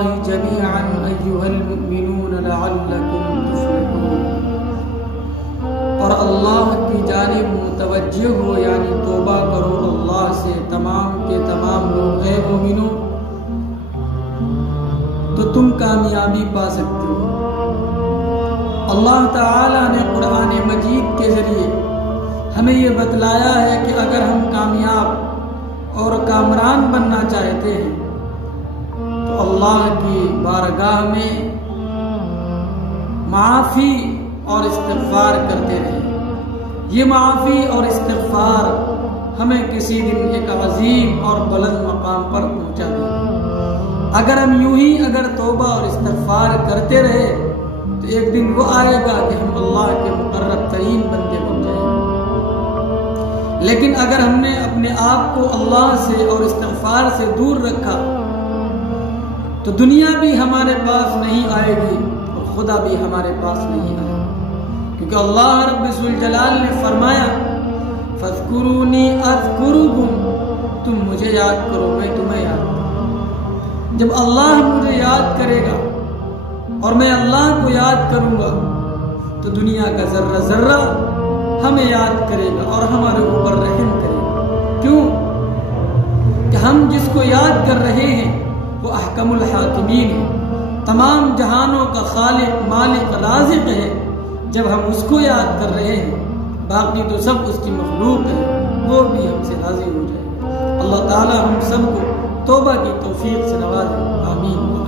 الله جميعا أيها المؤمنون لعلكم تفلحون۔ اور اللہ کی جانب متوجہ ہو، یعنی توبہ کرو اللہ سے تمام کے تمام لوگ، اے مومنو، تو تم کامیابی پا سکتے ہو۔ اللہ تعالی نے قرآن مجید کے ذریعے ہمیں یہ بتلایا ہے کہ اگر ہم کامیاب اور کامران بننا چاہتے ہیں تو اللہ کی بارگاہ میں معافی اور استغفار کرتے رہیں۔ یہ معافی اور استغفار ہمیں کسی دن ایک عظیم اور بلند مقام پر پہنچا دے۔ اگر ہم یوں ہی توبہ اور استغفار کرتے رہے تو ایک دن وہ آئے گا کہ ہم اللہ کے مقرب ترین بندے بن جائیں گے۔ لیکن اگر ہم نے اپنے آپ کو اللہ سے اور استغفار سے دور رکھا تو دنیا بھی ہمارے پاس نہیں آئے گی اور خدا بھی ہمارے پاس نہیں آئے گا، کیونکہ اللہ رب ذوالجلال نے فرمایا فاذکرونی اذکرکم، تم مجھے یاد کرو میں تمہیں یاد کروں۔ جب اللہ مجھے یاد کرے گا اور میں اللہ کو یاد کروں گا تو دنیا کا ذرہ ذرہ ہمیں یاد کرے گا اور ہمارے اوپر رحم کرے گا۔ کیوں کہ ہم جس کو یاد کر رہے ہیں وہ احکم الحاکمین ہے، تمام جہانوں کا خالق مالک رازق ہے۔ جب ہم اس کو یاد کر رہے ہیں، باقی تو سب اس کی مخلوق ہے، وہ بھی ہم سے راضی ہو جائے۔ اللہ تعالی ہم سب کو توبہ کی توفیق سے نوازے، آمین۔